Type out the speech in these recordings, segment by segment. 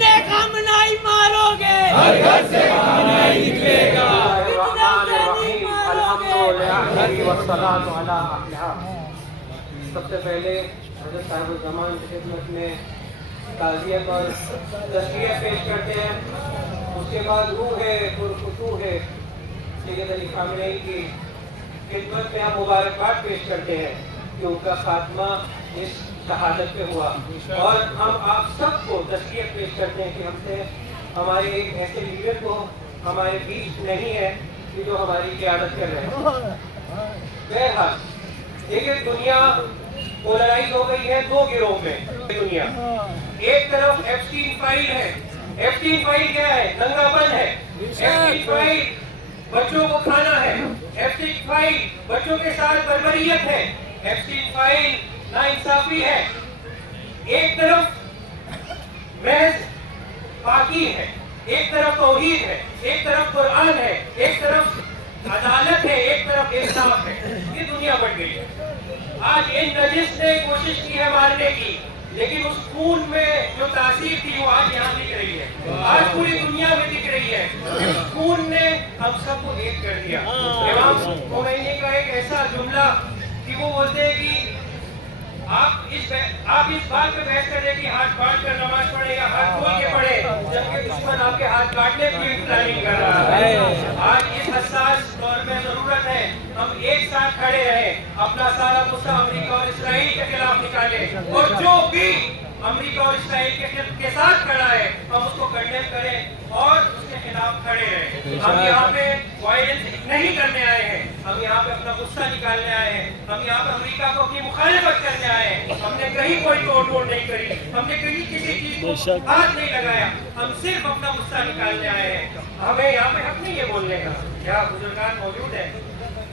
कितने गम नहीं मारोगे, हर घर से खाना ही निकलेगा। सबसे पहले हज़रत साहिब ज़मान की खिदमत में ताज़ियत और तस्वीरें पेश करते हैं। उसके बाद रूह है पुरखुशू है सैयद अली खामेनी की खिदमत में हम मुबारकबाद पेश करते हैं कि उनका खात्मा इस शहादत पे हुआ। और हम आप सबको तस्वीर पेश करते हैं कि हमसे हमारे एक ऐसे लीडर को हमारे बीच नहीं है कि जो हमारी क़यादत कर रहे हैं। बहरहाल देखिए, दुनिया पोलराइज हो गई है दो गिरोह में। दुनिया एक तरफ एप्स्टीन फाइल है। एप्स्टीन फाइल क्या है? नंगापन है। एप्स्टीन फाइल बच्चों को खाना है। एप्स्टीन फाइल बच्चों के साथ बर्बरियत है। एप्स्टीन फाइल नाइंसाफी है। एक तरफ महज पाकी है, एक तरफ तौहीद है, एक तरफ कुरान है, एक तरफ अदालत है, एक तरफ इंसाफ है। ये दुनिया बढ़ गई है। आज इन नजिस ने कोशिश की है मारने की, लेकिन उस खून में जो तासीर थी वो आज यहाँ दिख रही है, आज पूरी दुनिया में दिख रही है। इस खून ने हम सबको एक कर दिया। इमाम खोमैनी का एक ऐसा जुमला कि वो बोलते हैं कि आप इस बात पे बहस करें कि हाथ बांट कर नमाज पढ़े या हाथ खोल के पढ़े, जबकि दुश्मन आपके हाथ काटने की प्लानिंग कर रहा है। आज इस हसास दौर में जरूरत है हम एक साथ खड़े रहें, अपना सारा गुस्सा अमेरिका और इसराइल के खिलाफ निकालें, और जो भी अमेरिका और इसराइल के साथ खड़ा है हम उसको कंडेम करें और उसके खिलाफ खड़े रहें। हम यहाँ पे वायलेंस नहीं करने आए हैं, हम यहाँ पे अपना गुस्सा निकालने आए हैं, हम यहाँ पे अमेरिका को अपनी मुखालिफत करने आए हैं। हमने कहीं कोई तोड़ नहीं करी, हमने कहीं किसी चीज को हाथ नहीं लगाया, हम सिर्फ अपना गुस्सा निकालने आए हैं। हमें यहाँ पे हक नहीं है बोलने का, यहाँ बुजुर्गान मौजूद है,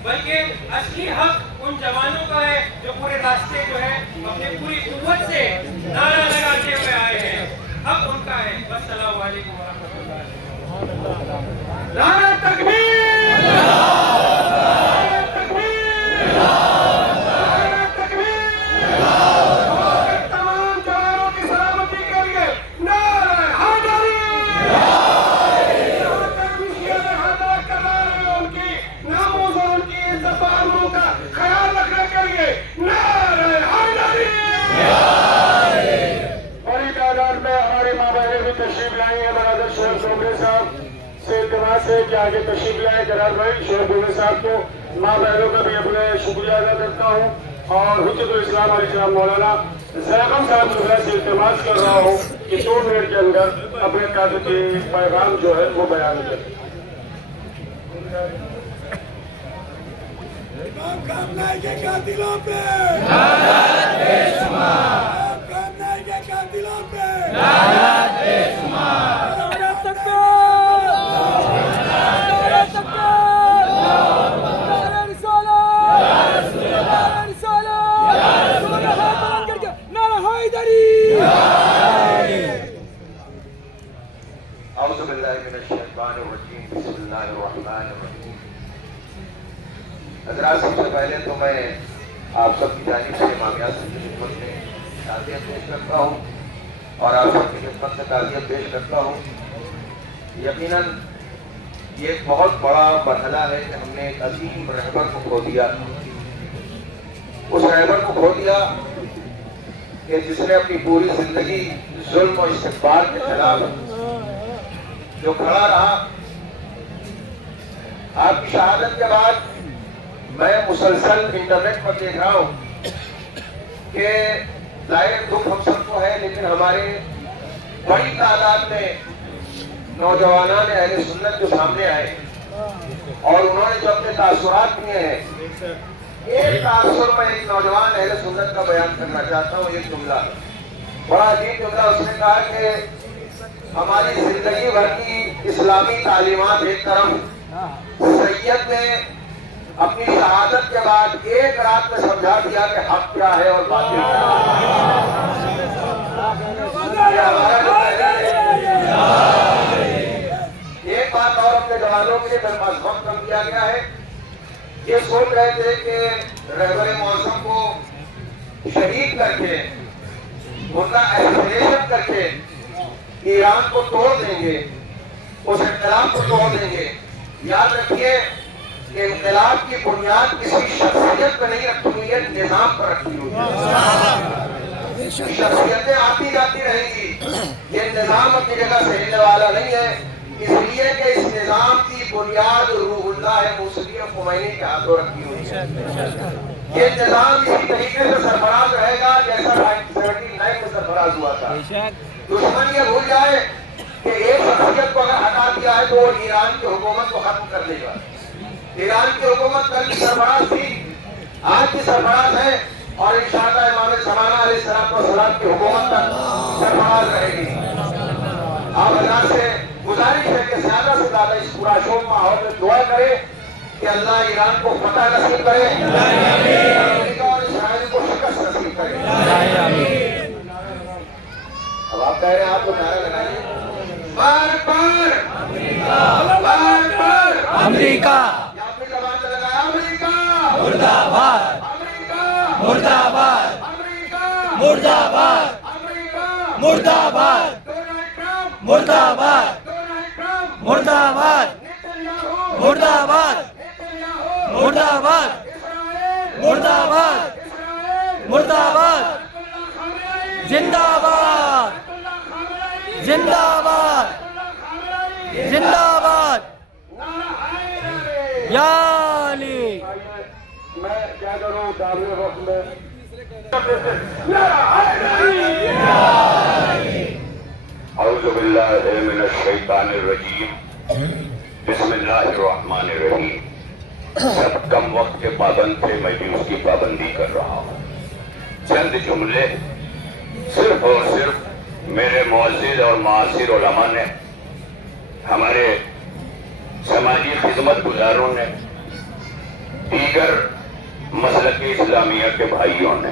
बल्कि असली हक उन जवानों का है जो पूरे रास्ते जो है अपने पूरी कुव्वत से नारा लगाते हुए आए हैं। हक उनका है। अस्सलाम वालेकुम व रहमतुल्लाह। नारा तकबीर, नारा तकबीर, नारा तकबीर। तमाम जवानों की सलामती के लिए नारा हैदरी। का ख्याल रखने के लिए नारे हैदरी। बड़ी तादाद में हमारे माँ बहनें भी तशरीफ लाई है। बरादर शोएब डोंगरे साहब से इल्तिमास है कि आगे तशरीफ लाए। जनाब भाई शोएब डोंगरे साहब को माँ बहनों का भी अपने शुक्रिया अदा करता हूँ, और हुज्जतुल इस्लाम और इस्लाम मौलाना ज़ैगम साहब से इल्तिमास कर रहा हूँ कि 2 मिनट के अंदर अपने ताज़ी पैगाम जो है वो बयान करें। काम नहीं के कातिलों पे नाराज बेशुमार, काम नहीं के कातिलों पे नाराज बेशुमार। नारे तकबीर, नारे तकबीर, नारे रिसालत, नारे रिसालत, नारे हैदरी। औज़ु बिल्लाहि मिनश शैतानिर रजीम, बिस्मिल्लाहिर रहमानिर रहीम। हज़रात, सबसे पहले तो मैं आप सबकी जानिब से इमाम यासिर की खिदमत में ताज़ियत पेश करता हूँ और आप सबकी खिदमत में ताज़ियत पेश करता हूँ। यकीनन ये एक बहुत बड़ा मरहला है कि हमने एक अजीम रहबर को खो दिया। उस रहबर को खो दिया कि जिसने अपनी पूरी जिंदगी जुल्म और इस्तिकबार के खिलाफ जो खड़ा रहा। आपकी शहादत के बाद मैं मुसलसल इंटरनेट पर देख रहा हूँ कि जाहिर दुख हम सबको है, लेकिन हमारे बड़ी तादाद में नौजवानान अहले सुन्नत जो सामने आए और उन्होंने जो अपने तासुरात दिए हैं, एक तासुर में एक नौजवान अहले सुन्नत का बयान करना चाहता हूँ। एक जुमला, बड़ा अजीब जुमला। उसने कहा कि हमारी जिंदगी भर की इस्लामी तालीमात एक तरफ, सैयद ने अपनी शहादत के बाद एक रात में समझा दिया कि हक क्या है और बातिल क्या है। एक बात और अपने जवानों के लिए मेरे पास वक्त कम दिया गया है। ये सोच रहे थे कि रहबर मौसम को शहीद करके, उनका एस्टिमेशन करके ایران کو توڑ دیں گے, اس انقلاب کو توڑ دیں گے. یاد رکھیے کہ انقلاب کی بنیاد کسی شخصیت پہ نہیں رکھی ہوئی ہے, نظام پر رکھی ہوئی ہے. شخصیتیں آتی جاتی رہیں گی, یہ نظام اپنی جگہ سے ہلنے والا نہیں ہے, اس لیے کہ اس نظام کی بنیاد روح اللہ موسوی خمینی کے ہاتھوں رکھی ہوئی ہے. یہ نظام اسی طریقے سے سرفراز رہے گا جیسا 1979 میں سرفراز ہوا تھا. دشمن یہ بھول جائے کہ ایک شخصیت کو اگر ہٹا دیا ہے تو وہ ایران کی حکومت کو ختم کر دے گا. ایران کی حکومت کل کی سرفراز تھی, آج کی سرفراز ہے, اور انشاءاللہ امام زمانہ علیہ السلام کی حکومت تک سرفراز رہے گی. آپ حضرات سے گزارش ہے کہ زیادہ سے زیادہ اس پورا شوق ماحول میں دعا کرے کہ اللہ ایران کو فتح نصیب کرے, امریکہ اور اسرائیل کو شکست نصیب کرے. اب آپ کہہ رہے ہیں, آپ کو نعرہ لگائیے, بار بار امریکہ یا اپنی زبان سے لگایا, امریکہ مرد آباد, امریکہ مرد آباد, امریکہ مرد آباد, امریکہ مرد آباد, ڈونلڈ ٹرمپ مرد آباد, ڈونلڈ ٹرمپ مرد آباد, نیتنیاہو مرد آباد, نیتنیاہو مرد آباد, اسرائیل مرد آباد, اسرائیل مرد آباد, اللہ خامنئی زندہ آباد, اللہ خامنئی زندہ آباد, اللہ خامنئی زندہ آباد. نعرہ حیدر. یا علی. میں کیا کروں دعوے وقت میں اعوذ باللہ من الشیطان الرجیم, بسم اللہ الرحمن الرحیم. سب کم وقت کے پابند تھے, میں بھی اس کی پابندی کر رہا ہوں. چند جملے صرف اور صرف میرے معزز اور معاصر علماء نے, ہمارے سماجی خدمت گزاروں نے, دیگر مسلک اسلامیہ کے بھائیوں نے.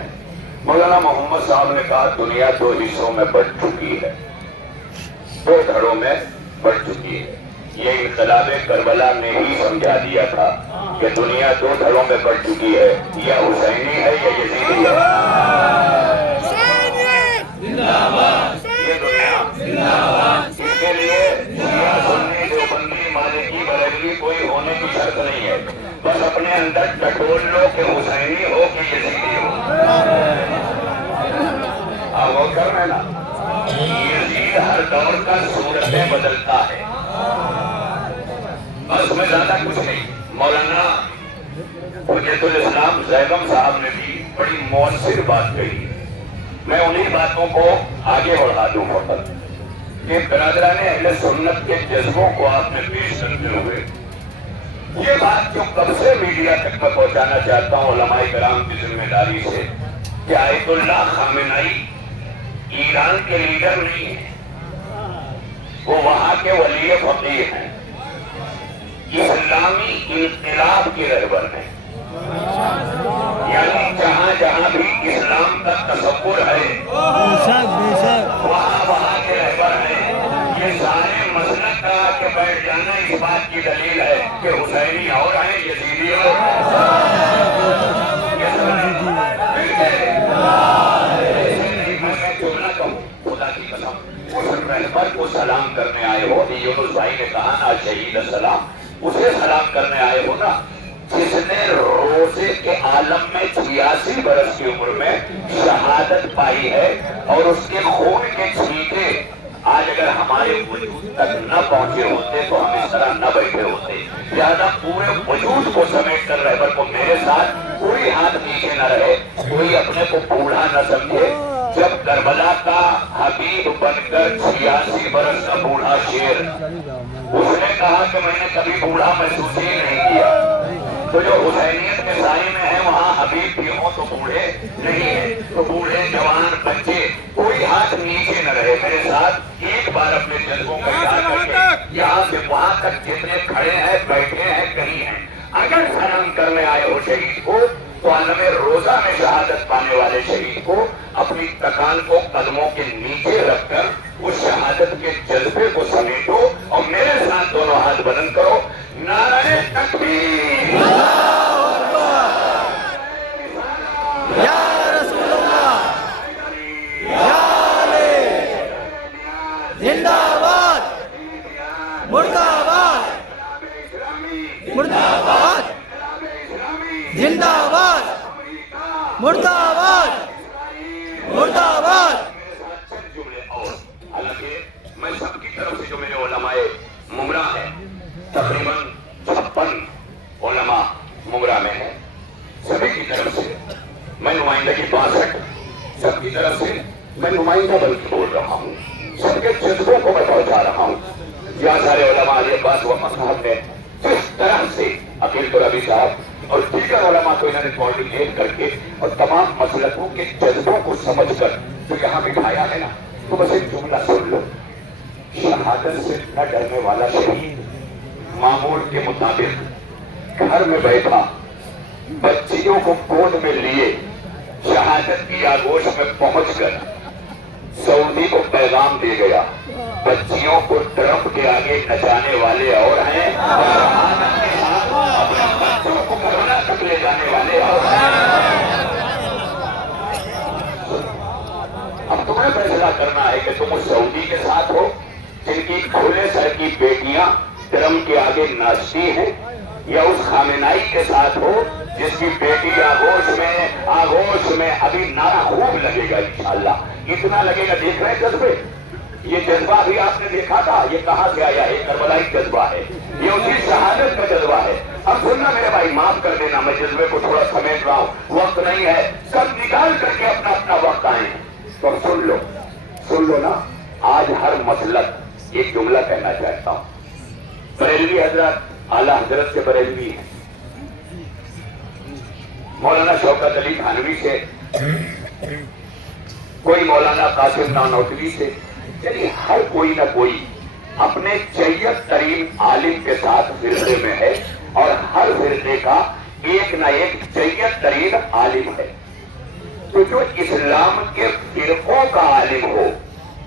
مولانا محمد صاحب نے کہا دنیا دو حصوں میں بٹ چکی ہے, دو دھڑوں میں بٹ چکی ہے. یہ انقلاب کربلا نے ہی سمجھا دیا تھا کہ دنیا دو دھڑوں میں بٹ چکی ہے, یا حسینی ہے یا یزیدی ہے. یہ دنیا اس کے لیے شیعہ سنی دیوبندی مالکی بریلوی کوئی ہونے کی شرط نہیں ہے, بس اپنے اندر ٹٹول لو کہ حسینی ہو کہ یزیدی ہو. آپ غور کر رہے ہیں نا, یزید ہر دور کا صورتیں بدلتا ہے, بس میں زیادہ کچھ نہیں. مولانا حجت الاسلام زیغم صاحب نے بھی بڑی مؤثر بات کہی, میں انہی باتوں کو آگے بڑھا دوں فقط کہ برادران اہل سنت کے جذبوں کو آپ نے پیش کرتے ہوئے یہ بات جو کب سے میڈیا تک میں پہنچانا چاہتا ہوں علماء کرام کی ذمہ داری سے, کہ آیت اللہ خامنئی ایران کے لیڈر نہیں ہیں, وہ وہاں کے ولی فقیر ہیں, اسلامی انقلاب کے رہبر ہیں. یعنی جہاں جہاں بھی اسلام کا تصور ہے وہاں کے رہبر ہیں. یہ سارے مسلک کا کہ بیٹھ جانا اس بات کی دلیل ہے کہ حسینی اور ہیں, یزیدی اور خدا کی قسم اس رہبر کو سلام کرنے آئے ہو, یونس بھائی نے کہا نا شہید السلام, اسے سلام کرنے آئے ہو نا جس نے روزے کے عالم میں 86 برس کی عمر میں شہادت پائی ہے, اور اس کے خون کے چھینٹے آج اگر ہمارے وجود تک نہ پہنچے ہوتے تو ہم اس طرح نہ بیٹھے ہوتے. لہذا پورے وجود کو سمیٹ کر رہبر کو میرے ساتھ کوئی ہاتھ نیچے نہ رہے, کوئی اپنے کو بوڑھا نہ سمجھے. جب کربلا کا حبیب بن کر 86 برس کا بوڑھا شیر, اس نے کہا کہ میں نے کبھی بوڑھا محسوس ہی نہیں کیا, تو جو حسینیت کے سائے میں ہے وہاں حبیب بھی ہوں تو بوڑھے نہیں ہیں. تو بوڑھے جوان بچے کوئی ہاتھ نیچے نہ رہے, میرے ساتھ ایک بار اپنے جذبوں کو یاد کر کے یہاں سے وہاں تک جتنے کھڑے ہیں بیٹھے ہیں کہیں ہیں, اگر سلام کرنے آئے ہو شہید کو تو عالم روزہ میں شہادت پانے والے شہید کو اپنی تکان کو قدموں کے نیچے رکھ کر اس شہادت کے جذبے کو سمیٹو اور میرے ساتھ دونوں ہاتھ بلند کرو, نعرہ تکبیر, یا رسول اللہ, یا علی, زندہ मुर्दाबाद मुर्दाबाद जिंदाबाद मुर्दाबाद मुर्दाबाद। जुमले और हालांकि मैं सबकी तरफ से जो मेरे उलमाए मुमरा है, तकरीबन 56 उलमा मुमरा में है, सभी की तरफ से मैं नुमाइंदगी 62 सबकी तरफ से मैं नुमाइंदा बल्कि बोल रहा हूँ, सबके जज्बों को मैं पहुंचा रहा हूँ। यहाँ सारे उलमा ये बात वफा साहब ने जिस तरह से अकील तुराबी साहब और दीगर उलमा को इन्होंने कोऑर्डिनेट करके और तमाम मसलकों के जज्बों को समझकर जो यहाँ बिठाया है ना, तो बस एक जुमला सुन लो। शहादत से न डरने वाला शहीद मामूल के मुताबिक घर में बैठा बच्चियों को गोद में लिए शहादत की आगोश में पहुंचकर सऊदी को पैगाम दे गया। बच्चियों को ट्रंप के आगे नचाने वाले और हैं, अपने बच्चों को करबला तक ले जाने वाले और हैं। अब तुम्हें फैसला करना है कि तुम उस सऊदी के साथ हो जिनकी खुले सर की बेटियां ट्रंप के आगे नाचती हैं, या उस खामेनाई के साथ हो जिसकी बेटी आगोश में अभी नारा खूब लगेगा इंशाअल्लाह, इतना लगेगा। देख रहे हैं जज्बे, ये जज्बा भी आपने देखा था, ये कहां से आया है? करबलाई जज्बा है, ये उसी शहादत का जज्बा है। अब सुनना मेरे भाई, माफ कर देना, मैं जज्बे को थोड़ा समेट रहा हूँ, वक्त नहीं है, सब निकाल करके अपना अपना वक्त आए। तो सुन लो ना, आज हर मसलक एक जुमला कहना चाहता हूँ। बरेलवी हजरत आला हजरत से बरेलवी है, मौलाना शौकत अली थानवी से, कोई मौलाना कासिम नानौतवी से, यानी हर कोई ना कोई अपने जय्यद तरीन आलिम के साथ फिरके में है, और हर फिरके का एक ना एक जय्यद तरीन आलिम है। तो जो इस्लाम के फिरकों का आलिम हो,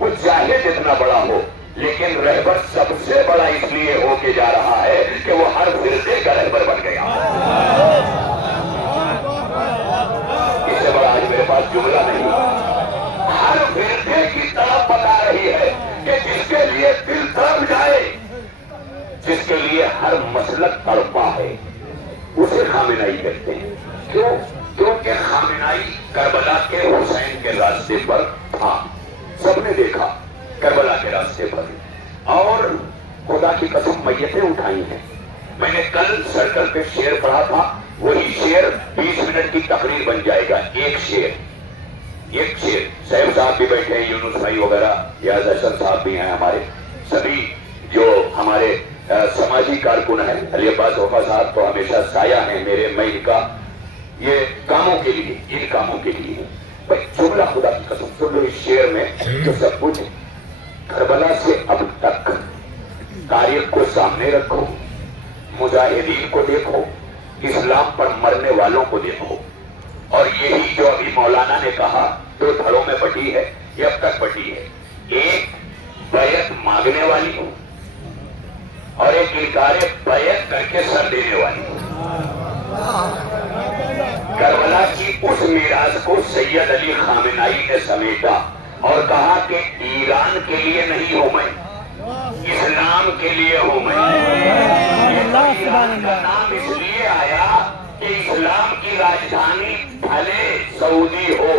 वो चाहे जितना बड़ा हो, लेकिन रहबर सबसे बड़ा इसलिए होके जा रहा है कि वो हर फिरके का रहबर बन गया। इससे बड़ा आज मेरे पास जुमला नहीं। हर फिरके की तरफ बता रही है कि जिसके लिए दिल तड़प जाए, जिसके लिए हर मसलक तड़पा है, उसे खामेनाई कहते हैं। क्यों? क्योंकि खामेनाई करबला के हुसैन के रास्ते पर था, सबने देखा करबला के रास्ते पर, और खुदा की कसम मैयतें उठाई हैं। मैंने कल सर्कल पे शेर पढ़ा था, वही शेर 20 मिनट की तकरीर बन जाएगा। एक शेर सैफ साहब भी बैठे हैं, यूनुस भाई वगैरह, याज हसन साहब भी हैं, हमारे सभी जो हमारे समाजी कारकुन हैं। अली अब्बास वफा साहब तो हमेशा साया है मेरे, मैं इनका ये कामों के लिए, इन कामों के लिए भाई जुमला खुदा की कसम सुन लो। इस शेर में जो सब कुछ करबला से अब तक तारीख को सामने रखो, मुजाहिदीन को देखो, इस्लाम पर मरने वालों को देखो, और यही जो अभी मौलाना ने कहा 2 धड़ों में बटी है, ये अब तक बटी है। एक बैत मांगने वाली और एक इनकारे बैत करके सर देने वाली। करबला की उस मीरास को सैयद अली खामेनाई ने समेटा और कहा कि ईरान के लिए नहीं हूं मैं, इस्लाम के लिए हूं मैं। ईरान का नाम इसलिए आया कि इस्लाम की राजधानी भले सऊदी हो,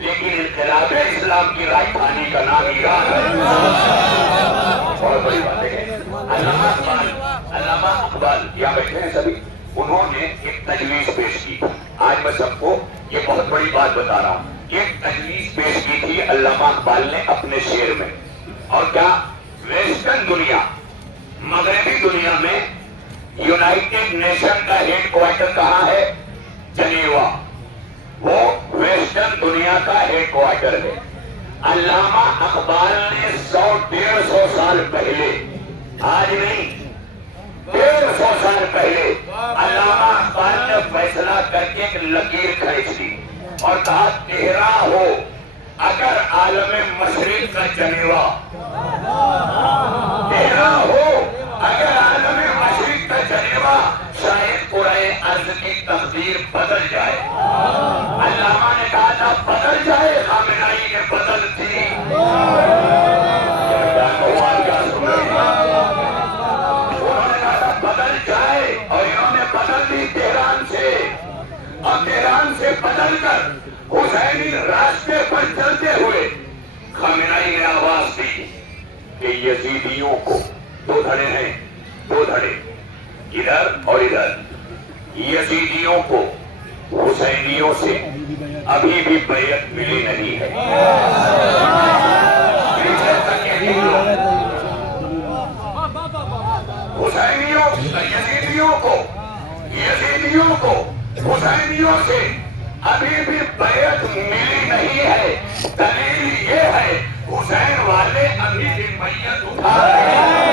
लेकिन इनकलाब इस्लाम की राजधानी का नाम ईरान है। बहुत बड़ी बात है। अल्लामा इकबाल यहाँ बैठे हैं सभी, उन्होंने एक तजवीज पेश की। आज मैं सबको ये बहुत बड़ी बात बता रहा हूँ। एक तजवीज पेश की थी अल्लामा इकबाल ने अपने शेर में, और क्या वेस्टर्न दुनिया, मगरबी दुनिया में यूनाइटेड नेशन का हेडक्वार्टर कहाँ है? जनेवा, वो वेस्टर्न दुनिया का हेडक्वार्टर है। अल्लामा इकबाल ने 100-150 साल पहले, आज नहीं 150 साल पहले अल्लामा इकबाल ने फैसला करके एक लकीर खींच ली और कहा तेरा हो अगर आलमे मशरिक का जनेवा, तेरा हो अगर आलमे मशरिक का जनेवा, शायद पूरे अर्ज की तकदीर बदल जाए। अल्लामा ने कहा था बदल जाए, खामेनाई ने बदल दी। بدل کر حسینی راستے پر چلتے ہوئے خامنہئی نے آواز دی کہ یزیدیوں کو دو دھڑے ہیں، دو دھڑے ادھر اور ادھر، یزیدیوں کو حسینیوں سے ابھی بھی بیعت ملی نہیں ہے۔ یزیدیوں کو حسینیوں سے ابھی بھی بیعت ملی نہیں ہے۔ دلیل یہ ہے حسین والے ابھی بھی بیعت اٹھا رہے ہیں۔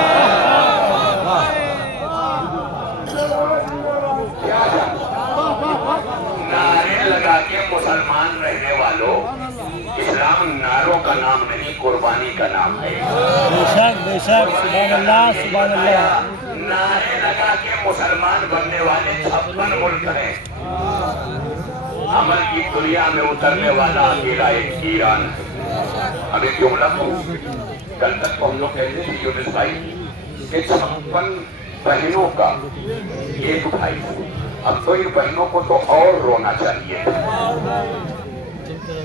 نعرے لگا کے مسلمان رہنے والوں، اسلام نعروں کا نام نہیں، قربانی کا نام ہے۔ بے شک بے شک، سبحان اللہ سبحان اللہ۔ نعرے لگا کے مسلمان بننے والے 56 ملک ہیں، عمل کی دنیا میں اترنے والا اکیلا ایک ایران ہے۔ اب ایک جملہ کو کل تک ہم لوگ کہتے تھے یونس بھائی کہ 56 بہنوں کا ایک بھائی، اب تو ان بہنوں کو تو اور رونا چاہیے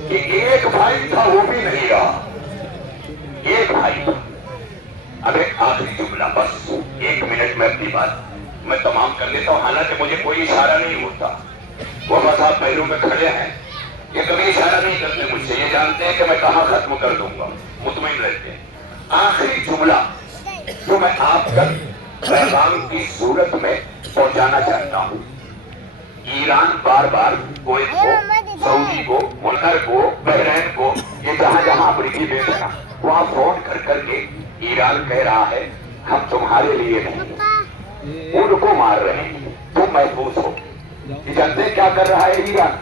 کہ ایک بھائی تھا وہ بھی نہیں رہا، ایک بھائی تھا۔ اب ایک آخری جملہ، بس 1 منٹ میں اپنی بات میں تمام کر لیتا ہوں، حالانکہ مجھے کوئی اشارہ نہیں ہوتا۔ وہ بس آپ پہلو میں کھڑے ہیں، یہ کبھی اشارہ نہیں کرتے مجھ سے، یہ جانتے ہیں کہ میں کہاں ختم کر دوں گا، مطمئن رہتے ہیں۔ آخری جملہ جو میں آپ تک پیغام کی صورت میں پہنچانا چاہتا ہوں، ایران بار بار کویت کو، سعودی کو، قطر کو، بحرین کو، یہ جہاں جہاں امریکی بیٹے ہیں وہاں فون کر کر کے ایران کہہ رہا ہے ہم تمہارے لیے نہیں، ان کو مار رہے ہیں، تم محفوظ ہو۔ یہ جانتے ہیں کیا کر رہا ہے ایران؟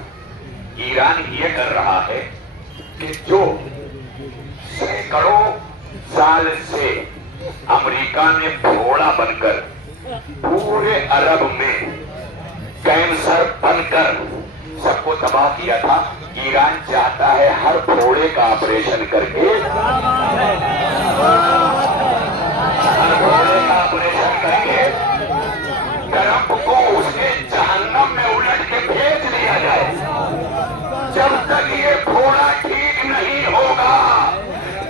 ایران یہ کر رہا ہے کہ جو سینکڑوں سال سے امریکہ نے گھوڑا بن کر پورے عرب میں کینسر بن کر سب کو تباہ کیا تھا، ایران چاہتا ہے ہر گھوڑے کا آپریشن کر کے، ٹرمپ کو اس کے جہنم میں الٹ کے بھیج دیا جائے۔ جب تک یہ گھوڑا ٹھیک نہیں ہوگا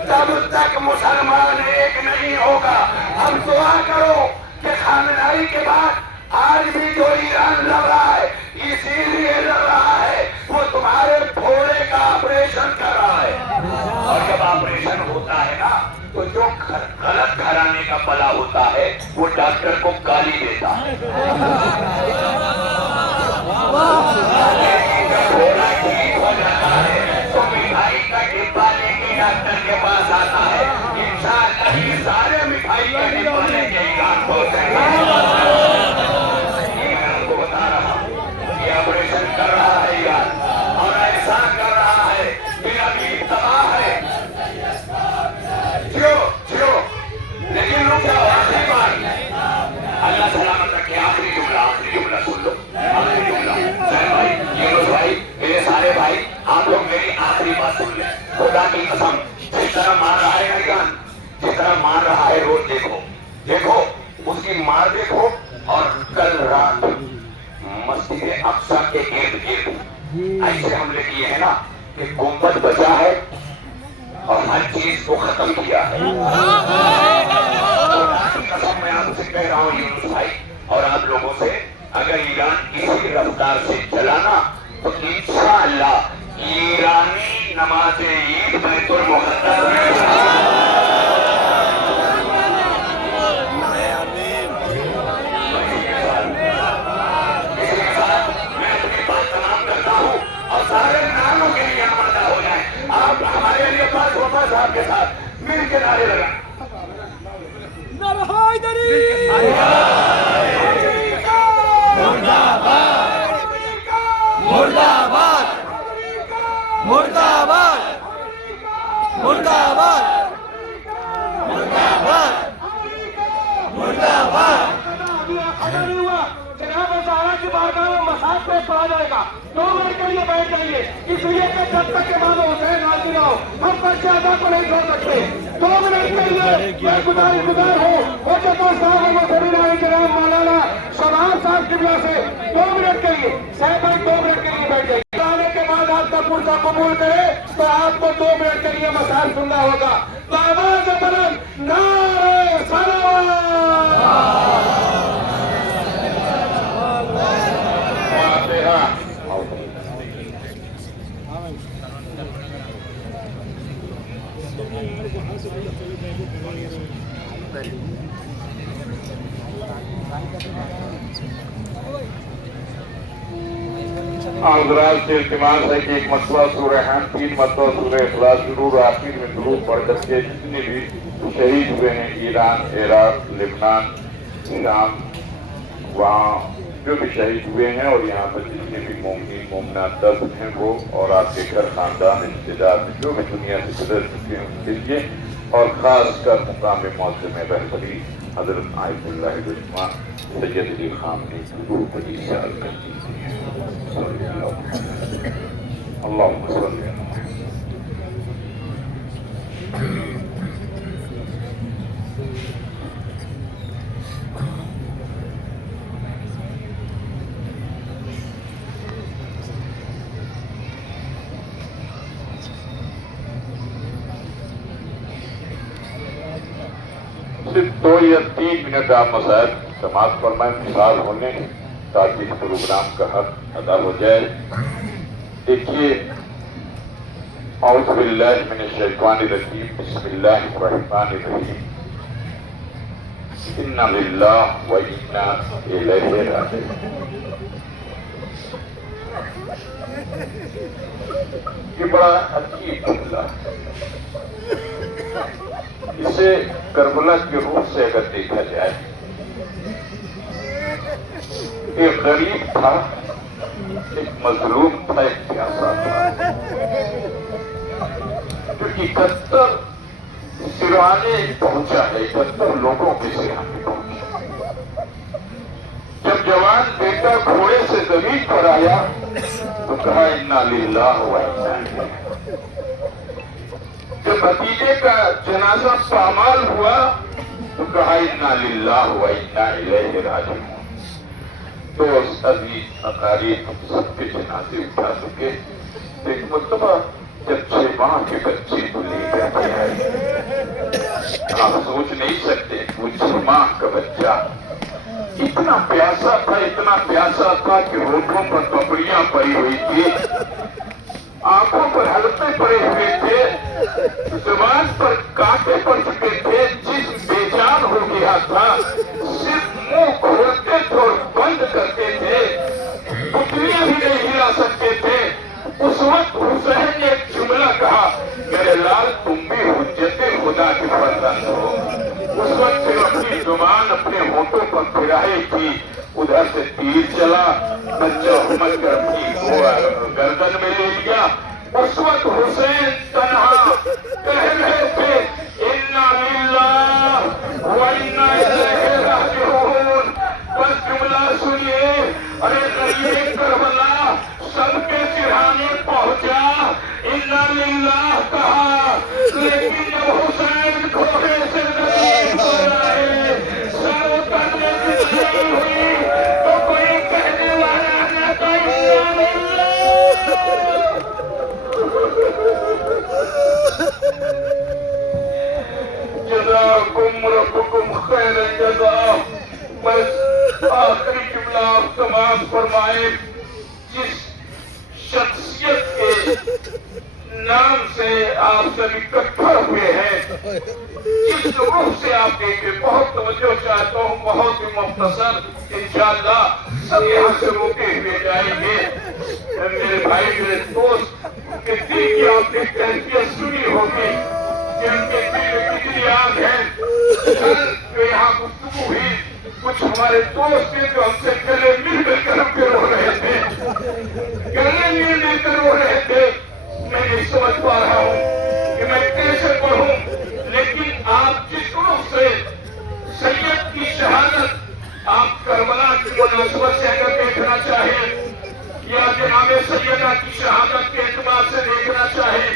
تب تک مسلمان ایک نہیں ہوگا۔ اب دعا کرو کہ خامنہئی کے بعد آج بھی جو ایران لڑ رہا ہے اسی لیے لڑ رہا ہے، وہ تمہارے گھوڑے کا آپریشن کر رہا ہے، اور جب آپریشن ہوتا ہے نا تو جو غلط گھرانے کا بلا ہوتا ہے وہ ڈاکٹر کو گالی دیتا ہے۔ جب گھوڑا ٹھیک ہو جاتا ہے تو مٹھائی کا ڈبہ لے کے ڈاکٹر کے پاس آتا ہے، انشاءاللہ یہ سارے مٹھائی کا ڈبہ لے کے ایران پہنچیں گے۔ آپریشن کر رہا ہے ایران، اور ایسا کر رہا ہے کہ ابھی تباہ ہے۔ جیو لیکن رک جاؤ، آخری بار اللہ سلامت رکھے، آخری جملہ سن لو، آخری جملہ سہیل بھائی، یونس بھائی، میرے سارے بھائی، آپ لوگ میری آخری بات سن لیں۔ خدا کی قسم جس طرح مار رہا ہے ایران، جس طرح مار رہا ہے روز دیکھو اس کی مار دیکھو، اور کل رات مسجد اقصی کے ارد گرد ایسے حملے کیے ہیں نا کہ گنبد بچا ہے اور ہر چیز کو ختم کیا ہے۔ قسم میں آپ سے کہہ رہا ہوں یونس بھائی اور آپ لوگوں سے، اگر ایران اسی رفتار سے چلانا تو انشاءاللہ ایرانی نماز عید بیت المقدس میں سارے ناموں کے لیے آمادہ ہو جائیں۔ آپ ہمارے لیے پاس وفا صاحب کے ساتھ مل کے نعرے لگائیں۔ نعرہ حیدری مرد آباد، مرد آباد، مرد آباد، مرد آباد، مرد آباد، مرد آباد۔ جناب زہرا کی بارگاہ میں مساج پیش پڑھا جائے گا، 2 منٹ کے لیے بیٹھ جائیے، اس لیے کہ جب تک امام حسین حاضر نہ ہو ہم پرچہ ادا کو نہیں چھوڑ سکتے۔ 2 منٹ کے لیے میں گزار ہوں حجت صاحب مصرین جناب مولانا شباب صاحب قبلہ سے 2 منٹ کے لیے، صاحب بھائی 2 منٹ کے لیے بیٹھ جائیے۔ का पुरसा कबूल करे तो आपको 2 मिनट के लिए मसाल सुनना होगा। तो आवाज बुलंद, नारे सलावत। हज़रात से इल्तिमास है कि एक मरतबा सूरह हम्द, 3 मरतबा सूरह इखलास जरूर आखिर में दुरूद पढ़ करके जितने भी शहीद हुए हैं ईरान, इराक, लेबनान, शाम, वहाँ जो भी शहीद हुए हैं और यहाँ पर जितने भी मोमिन मोमिनात दर्द हैं वो और आपके घर खानदान रिश्तेदार में जो भी दुनिया से गुजर चुके हैं उनके लिए और ख़ास कर मुकाम मौसम में बहतरी हज़रत आयतुल्लाह दुश्मन सैयद अली खामनी को इशार कर दीजिए। अल्लाहुम्मा सल्ली अला सिर्फ 2 या 3 मिनट आप मसाइल समाप्त फरमाएं मिसाल होने ताकि इस प्रोग्राम का हक अदा हो जाए। देखिए, औज़ु बिल्लाहि मिनश शैतानिर रजीम, बिस्मिल्लाहिर रहमानिर रहीम, इन्ना लिल्लाहि व इन्ना इलैहि राजिऊन। ये बड़ा अजीब जुमला, इसे करबला के रूप से अगर देखा जाए, एक गरीब था, एक मजलूम था, एक प्यासा था, जो 71 सिरहाने पहुंचा है, 71 लोगों के सिरहाने पहुंचा। जब जवान बेटा घोड़े से जमीन पर आया तो कहा इन्ना लिल्लाहि व इन्ना इलैहि। जब भतीजे का जनाजा पामाल हुआ तो कहा इन्ना लिल्लाहि व इन्ना इलैहि राजिऊन। तो अजीज अकारीब सबके जनाजे उठा चुके। एक मरतबा जब 6 माह के बच्चे को ले बैठे हैं, आप सोच नहीं सकते वो 6 माह का बच्चा इतना प्यासा था कि होठों पर पपड़ियां पड़ी हुई थी, आंखों पर हलके पड़े हुए थे, जुबान पर कांटे पड़ चुके थे, जिस्म बेजान हो गया था, सिर्फ मुंह खोलते थे और बंद करते थे, पुतलियां भी नहीं हिला सकते थे। उस वक्त हुसैन ने एक जुमला कहा, मेरे लाल तुम भी हुज्जते खुदा के फर्जंद हो। उस वक्त से अपनी जुबान अपने होठों पर फिराई थी, उधर से तीर चला, बच्चा उमड़ कर अपनी गर्दन में ले लिया। उस वक्त हुसैन तन्हा कह रहे थे इन्ना लिल्लाहि व इन्ना इलैहि राजिऊन। बस जुमला सुनिए, अरे गरीब करबला सबके सिरहाने पहुंचा, इन्ना लिल्लाहि कहा, लेकिन जब हुसैन घोड़े से जमीन पर आए, सर उतरने की देरी हुई तो कोई कहने वाला न था इन्ना लिल्लाहि। जज़ाकुम रब्बुकुम खैरल जज़ा। बस आखिरी जुमला आप तमाम फरमाए, जिस शख्सियत के नाम से आप सब इकट्ठा हुए हैं, जिस रूह से आप देखे, बहुत तवज्जो चाहता हूँ, बहुत ही मुख्तसर, इंशाअल्लाह सब यहाँ से रोके हुए जाएंगे। मेरे भाई, मेरे दोस्त के दिल की आपने कैफियत सुनी होगी कि उनके दिल में कितनी आग है। कल जो यहाँ गुफ्तगू हुई, कुछ हमारे दोस्त थे जो हमसे गले मिल मिलकर हम रो रहे थे, गले मिल मिलकर रो रहे थे। मैं नहीं समझ पा रहा हूँ कि मैं कैसे पढ़ूं, लेकिन आप जिस रूप से सैयद की शहादत आप करबला की मुनासबत से अगर देखना चाहें या जनाब सैयदा की शहादत के एतबार से देखना चाहें,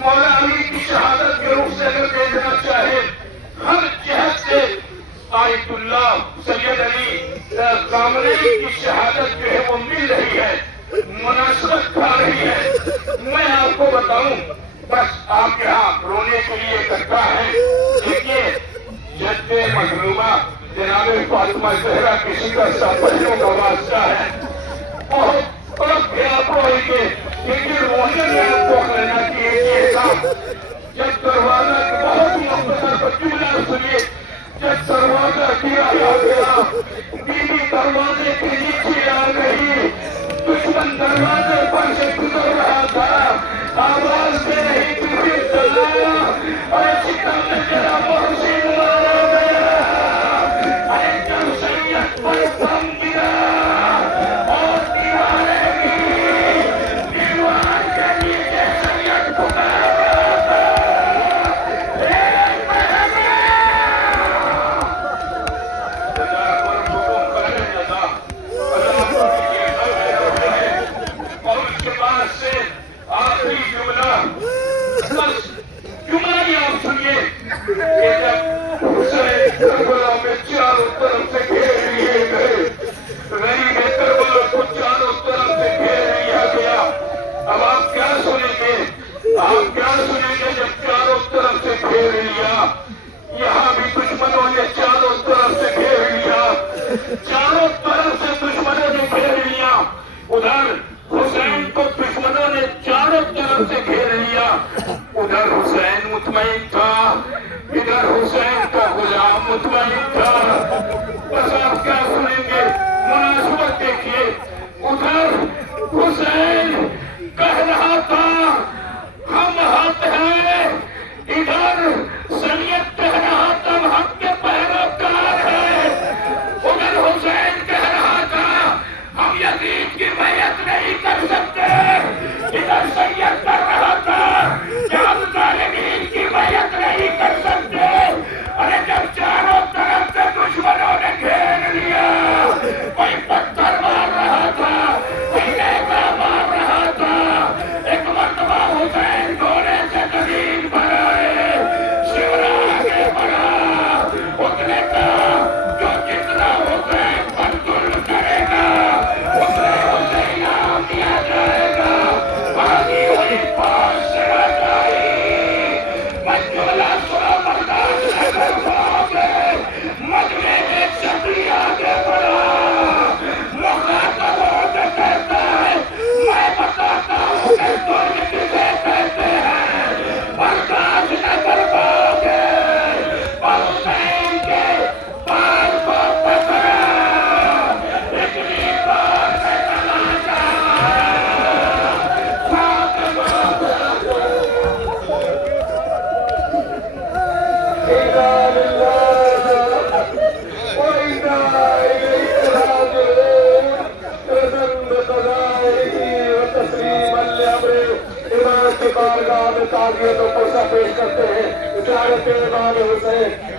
मौला अली की शहादत के रूप से अगर देखना चाहें, हर जहत से आयतुल्लाह सैयद अली खामनेई की शहादत जो है वो मिल रही है, मुनासबत खा रही है। बताऊं, बस आप यहाँ रोने के लिए इकट्ठा हैं। देखिए, जद्दे मजलूमा जनाब फातिमा ज़हरा किसी का पहलू का वास्ता है, बहुत आप रोएंगे, लेकिन रोने में आपको करना चाहिए ये काम। जब दरवाजा बहुत ही जुमला सुनिए, जब दरवाजा गिराया गया, बीवी दरवाजे के नीचे आ गई, दुश्मन दरवाजे पर से गुजर रहा था, आवाज से नहीं किसी चलाया, अरे सितम में जरा मोहसिन मारा गया, अरे जब सैयद पर बम गिरा और दीवारें गिरी, दीवार के नीचे सैयद पुकार रहा था, और उसके बाद से आखिरी जुमला, बस जुमला ही आप सुनिए कि जब हुसैन करबला में चारों तरफ से घेर लिए गए, गरीब करबला को चारों तरफ से घेर लिया गया। अब आप क्या सुनेंगे, आप क्या सुनेंगे जब चारों तरफ से घेर लिया, यहाँ भी दुश्मनों ने चारों तरफ से घेर लिया, चारों तरफ से दुश्मनों ने घेर लिया, उधर हुसैन को दुश्मनों ने चारों तरफ से घेर लिया, उधर हुसैन मुतमईन था, इधर हुसैन का गुलाम मुतमईन था। बस आप क्या सुनेंगे, मुनासिबत देखिए, उधर हुसैन कह रहा था हम हक हैं, इधर सैयद कह रहा था हम के पैरोकार हैं, उधर हुसैन कह रहा था हम यजीद की बैअत नहीं कर सकते, इधर सैयद कर रहा था कि हम जालिमीन की बैअत नहीं कर सकते। अरे जब चारों तरफ से दुश्मनों ने घेर लिया, कोई पत्थर मार रहा था, कोई नेजा मार रहा था, एक मर्तबा हुसैन घोड़े से जमीन पर आए, शिवरा आगे बढ़ा, उसने कहा जो जितना हुसैन पर जुल्म करेगा उसे उसे इनाम दिया जाएगा। भागी हुई फौज से हटाई, मंजुला सुनो बर्दाश्त न कर पाओगे, मजमे में चक्री आगे बढ़ा, मुखातब होकर कहता है मैं बताता हूँ कि जुल्म किसे कहते हैं, बर्दाश्त न कर पाओगे। हुसैन के पार को पकड़ा, इतनी बार मैं तमाशा पेश करते हैं।